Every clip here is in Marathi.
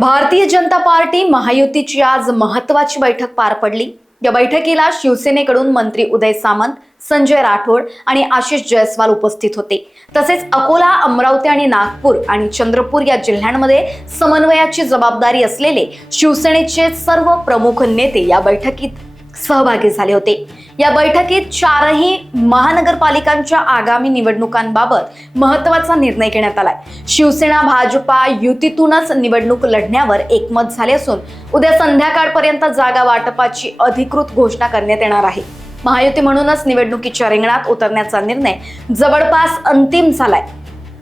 भारतीय जनता पार्टी महायुतीची आज महत्त्वाची बैठक पार पडली। या बैठकीला शिवसेनेकडून मंत्री उदय सामंत, संजय राठोड आणि आशिष जयस्वाल उपस्थित होते। तसेच अकोला, अमरावती आणि नागपूर आणि चंद्रपूर या जिल्ह्यांमध्ये समन्वयाची जबाबदारी असलेले शिवसेनेचे सर्व प्रमुख नेते या बैठकीत सहभागी झाले होते। या बैठकीत चारही महानगरपालिकांच्या आगामी निवडणुकांबाबत महत्त्वाचा निर्णय घेण्यात आलाय। शिवसेना भाजपा युतीतूनच निवडणूक लढण्यावर एकमत झाले असून उद्या संध्याकाळपर्यंत जागा वाटपाची अधिकृत घोषणा करण्यात येणार आहे। महायुती म्हणूनच निवडणुकीच्या रिंगणात उतरण्याचा निर्णय जवळपास अंतिम झालाय,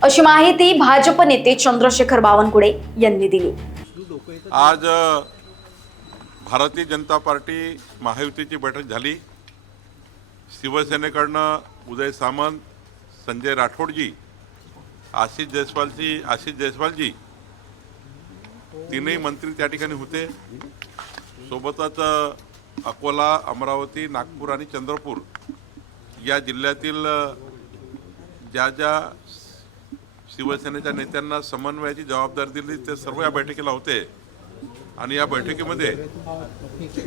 अशी माहिती भाजप नेते चंद्रशेखर बावनकुळे यांनी दिली। आज भारतीय जनता पार्टी महायुतीची बैठक झाली। शिवसेनेकडनं उदय सामंत, संजय राठोडजी, आशिष जयस्वालजी तीनही मंत्री त्या ठिकाणी होते। सोबतच अकोला, अमरावती, नागपूर आणि चंद्रपूर या जिल्ह्यातील ज्या शिवसेनेच्या नेत्यांना समन्वयाची जबाबदारी दिली ते सर्व या बैठकीला होते। आणि या बैठकीमध्ये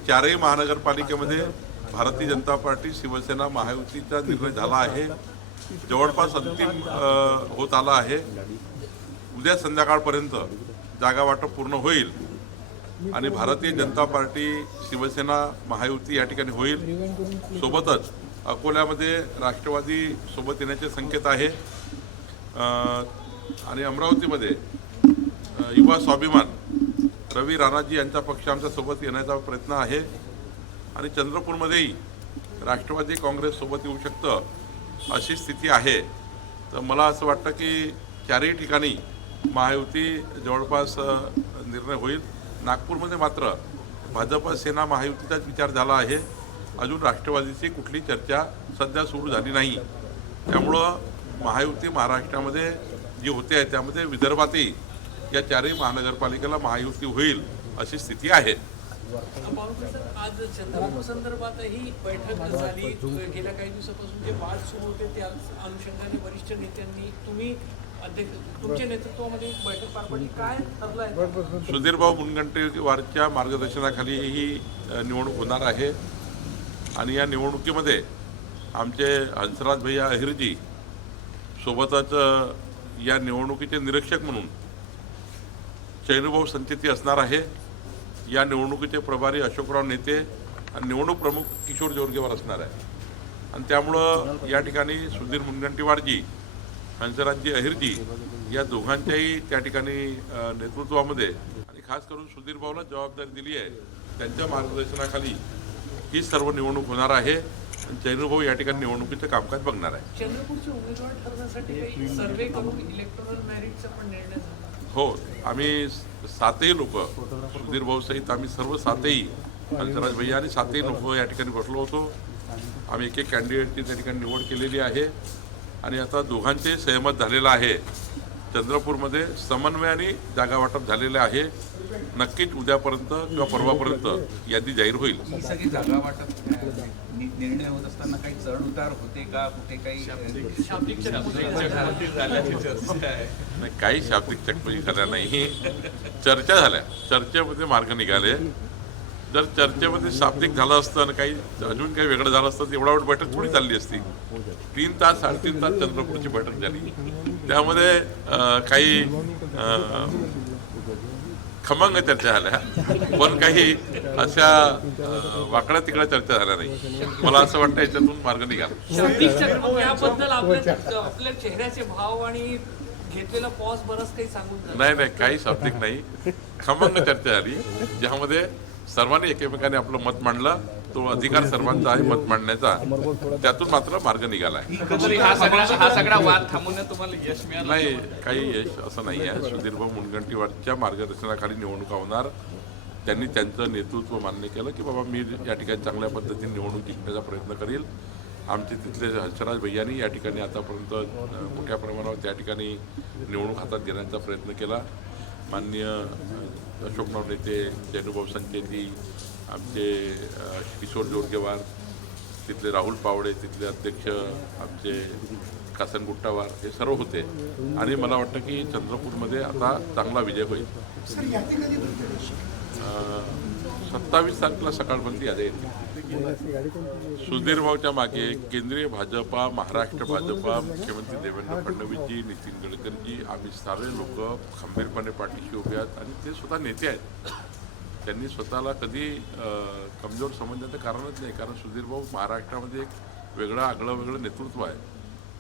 चारही महानगरपालिकेमध्ये भारतीय जनता पार्टी शिवसेना महायुतीचा निर्णय झाला आहे, जवळपास अंतिम होत आला आहे। उद्या संध्याकाळपर्यंत जागा वाटप पूर्ण होईल आणि भारतीय जनता पार्टी शिवसेना महायुती या ठिकाणी होईल। सोबतच अकोल्यामध्ये राष्ट्रवादी सोबत येण्याचे संकेत आहे आणि अमरावतीमध्ये युवा स्वाभिमान रवी राणाजी यांचा पक्ष आमच्या सोबत येण्याचा प्रयत्न आहे आणि चंद्रपूरमध्येही राष्ट्रवादी काँग्रेस सोबत येऊ शकतं अशी स्थिती आहे। तर मला असं वाटतं की चारही ठिकाणी महायुती जवळपास निर्णय होईल। नागपूरमध्ये मात्र भाजप सेना महायुतीचाच विचार झाला आहे, अजून राष्ट्रवादीची कुठली चर्चा सध्या सुरू झाली नाही। त्यामुळं महायुती महाराष्ट्रामध्ये जी होते आहे त्यामध्ये विदर्भातही या चारही महानगरपालिकेला महायुती होईल अशी स्थिती आहे। आज चंद्रपूर संदर्भातही बैठक झाली। गेल्या काही दिवसापासून जे वाद सुरू होते त्या अनुषंगाने वरिष्ठ नेत्यांनी तुमच्या नेतृत्वामध्ये बैठक पार पडली, काय ठरलंय? सुधीरभाऊ मुनगंटीवारच्या मार्गदर्शनाखाली ही निवडणूक होणार आहे आणि या निवडणुकीमध्ये आमचे हंसराज भैया अहिरजी सोबतच या निवडणुकीचे निरीक्षक म्हणून चैनुभाऊ संचेती असणार आहे। या निवडणुकीचे प्रभारी अशोकराव नेते आणि निवडणूक प्रमुख किशोर जोरगेवार असणार आहे आणि त्यामुळं या ठिकाणी सुधीर मुनगंटीवारजी, हंसराजजी अहिरजी या दोघांच्याही त्या ठिकाणी नेतृत्वामध्ये आणि खास करून सुधीर भाऊला जबाबदारी दिली आहे। त्यांच्या मार्गदर्शनाखाली ही सर्व निवडणूक होणार आहे आणि चैनुभाऊ या ठिकाणी निवडणुकीचं कामकाज बघणार आहे। चंद्रपूरचे उमेदवार ठरवण्यासाठी काही सर्वे करून इलेक्टोरल मेरिटचा पण निर्णय झाला? हो, आम्ही सातही लोक, सुधीर भाऊ सहित आम्ही सर्व सातही, हंसराज भैया आणि सातही लोक या ठिकाणी बसलो होतो। आम्ही एक कॅन्डिडेटची त्या ठिकाणी निवड केलेली आहे आणि आता दोघांचे सहमत झालेलं आहे। चंद्रपूरमध्ये समन्वयाने जागा वाटप झालेले आहे। नक्कीच उद्यापर्यंत किंवा परवापर्यंत यादी जाहीर होईल। ही सगळी जागा वाटप निर्णय होत असताना काही चढ उतार होते का? कुठे काही काही शाब्दिक चकमकी झाल्या नाही, चर्चा झाल्या, चर्चेमध्ये मार्ग निघाले। जर चर्चेमध्ये शाब्दिक झालं असतं आणि काही अजून काही वेगळं झालं असतं तर एवढा वेळ बैठक थोडी चालली असती। 3 तास 3.5 तास चंद्रपूरची बैठक झाली, त्यामध्ये काही खमंग चर्चा झाल्या, पण काही अशा वाकड्या तिकड्या चर्चा झाल्या नाही। मला असं वाटतं याच्यातून मार्ग निघाला। याबद्दल आपल्या चेहऱ्याचे भाव आणि घेतलेला पॉज बरंच काही सांगून नाही, काही शाब्दिक नाही, खमंग चर्चा झाली ज्यामध्ये सर्वांनी एकमेकाने आपलं मत मांडलं। तो अधिकार सर्वांचा आहे मत मांडण्याचा, त्यातून मात्र मार्ग निघाला आहे। हा सगळा वाद थांबवण्यात तुम्हाला यश मिळालं नाही, काही यश असं नाही आहे। सुधीरभाऊ मुनगंटीवारच्या मार्गदर्शनाखाली निवडणूक होणार। त्यांनी त्यांचं नेतृत्व मान्य केलं की बाबा मी या ठिकाणी चांगल्या पद्धतीने निवडणूक जिंकण्याचा प्रयत्न करेल। आमचे तिथले हंसराज भैयांनी या ठिकाणी आतापर्यंत मोठ्या प्रमाणावर त्या ठिकाणी निवडणूक हातात घेण्याचा प्रयत्न केला। माननीय अशोकराव नेते, चैनुभाऊ संचेती, आमचे किशोर जोरगेवार, तिथले राहुल पावडे, तिथले अध्यक्ष आमचे कासन गुट्टावार हे सर्व होते आणि मला वाटतं की चंद्रपूरमध्ये आता चांगला विजय होईल। 27 तारखेला सकाळपर्यंत याद्या येतील. सुधीर भाऊच्या मागे केंद्रीय भाजपा, महाराष्ट्र भाजपा, मुख्यमंत्री देवेंद्र फडणवीसजी, नितीन गडकरीजी, आम्ही सारे लोक खंबीरपणे पाठीशी उभे आहेत आणि ते स्वतः नेते आहेत. त्यांनी स्वतःला कधी कमजोर समजण्याचं कारणच नाही, कारण सुधीर भाऊ महाराष्ट्रामध्ये एक वेगळं आगळं नेतृत्व आहे.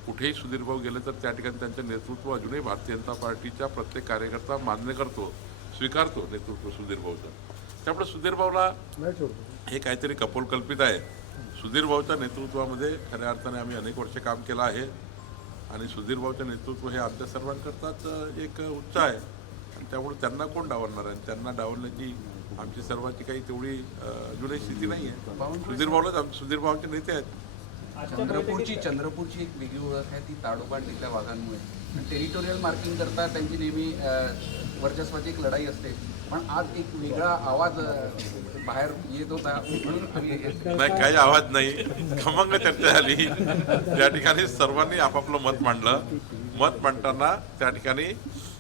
कुठेही सुधीर भाऊ गेले तर त्या ठिकाणी त्यांचं नेतृत्व अजूनही भारतीय जनता पार्टीचा प्रत्येक कार्यकर्ता मान्य करतो, स्वीकारतो नेतृत्व सुधीर भाऊचं. त्यामुळे सुधीर भाऊला हे काहीतरी कपोलकल्पित आहे. सुधीर भाऊच्या नेतृत्वामध्ये खऱ्या अर्थाने आम्ही अनेक वर्ष काम केलं आहे आणि सुधीर भाऊचं नेतृत्व हे आमच्या सर्वांकरताच एक उच्च आहे आणि त्यामुळे त्यांना कोण डावलणार आहे. त्यांना डावलण्याची आमची सर्वांची काही तेवढी अजूनही स्थिती नाही आहे. सुधीर भाऊचे नेते आहेत. चंद्रपूरची एक वेगळी ओळख आहे, ती ताडोबा टिकल्या वाघांमुळे. टेरिटोरियल मार्किंग करता त्यांची नेहमी वर्चस्वाची एक लढाई असते, पण आज एक वेगळा आवाज बाहेर येत होता म्हणून नाही, काही आवाज नाही, खमंग चर्चा झाली. त्या ठिकाणी सर्वांनी आपापलं मत मांडलं. मत मांडताना त्या ठिकाणी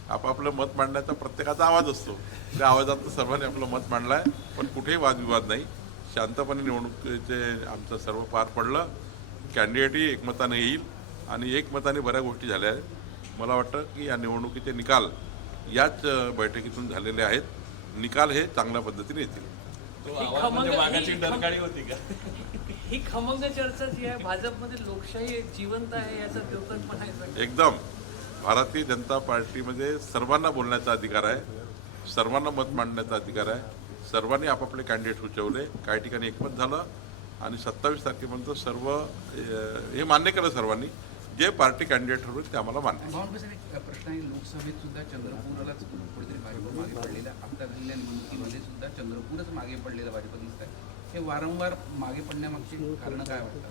आपापलं मत मांडण्याचा प्रत्येकाचा आवाज असतो. त्या आवाजात सर्वांनी आपलं मत मांडलं आहे, पण कुठेही वादविवाद नाही. शांतपणे निवडणुकीचे आमचं सर्व पार पडलं. कॅन्डिडेटही एकमताने येईल आणि एकमताने बऱ्याच गोष्टी झाल्या आहेत. मला वाटतं की या निवडणुकीचे निकाल याच बैठकीतून झालेले आहेत. निकाल हे चांगल्या पद्धतीने येतील. ही खमंग चर्चा जी आहे, भाजपमध्ये लोकशाही जिवंत आहे याचा द्योतक पण आहे. एकदम भारतीय जनता पार्टीमध्ये सर्वांना बोलण्याचा अधिकार आहे, सर्वांना मत मांडण्याचा अधिकार आहे. सर्वांनी आपापले कॅन्डिडेट सुचवले, काही ठिकाणी एकमत झालं आणि 27 तारखेपर्यंत सर्व हे मान्य केलं सर्वांनी. जे पार्टी कॅन्डिडेट ठरवले ते आम्हाला मान्य. प्रश्न आहे, लोकसभेत सुद्धा चंद्रपूरलाच कुठेतरी भाजप मागे पडलेलं, आता झालेल्या निवडणुकीमध्ये सुद्धा चंद्रपूरच मागे पडलेलं भाजप दिसत आहे. हे वारंवार मागे पडण्यामागची कारण काय वाटतं?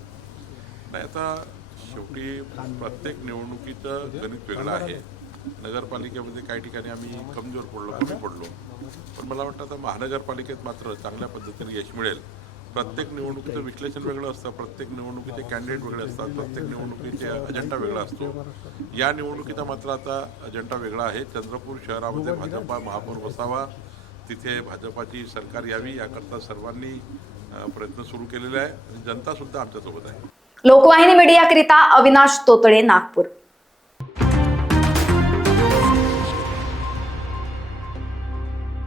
नाही, आता शेवटी प्रत्येक निवडणुकीचं गणित वेगळं आहे. नगरपालिकेमध्ये काही ठिकाणी आम्ही कमजोर पडलो, कमी पडलो, पण मला वाटतं आता महानगरपालिकेत मात्र चांगल्या पद्धतीने यश मिळेल. प्रत्येक निवडणुकीचं विश्लेषण वेगळं असतं, प्रत्येक निवडणुकीचे कॅन्डिडेट वेगळे असतात, प्रत्येक निवडणुकीचे अजेंडा वेगळा असतो. या निवडणुकीचा मात्र आता अजेंडा वेगळा आहे. चंद्रपूर शहरामध्ये भाजपा महापौर बसावा, तिथे भाजपाची सरकार यावी याकरता सर्वांनी प्रयत्न सुरू केलेले आहे आणि जनतासुद्धा आमच्यासोबत आहे. लोकवाहिनी मीडियाकरिता अविनाश तोतळे, नागपूर.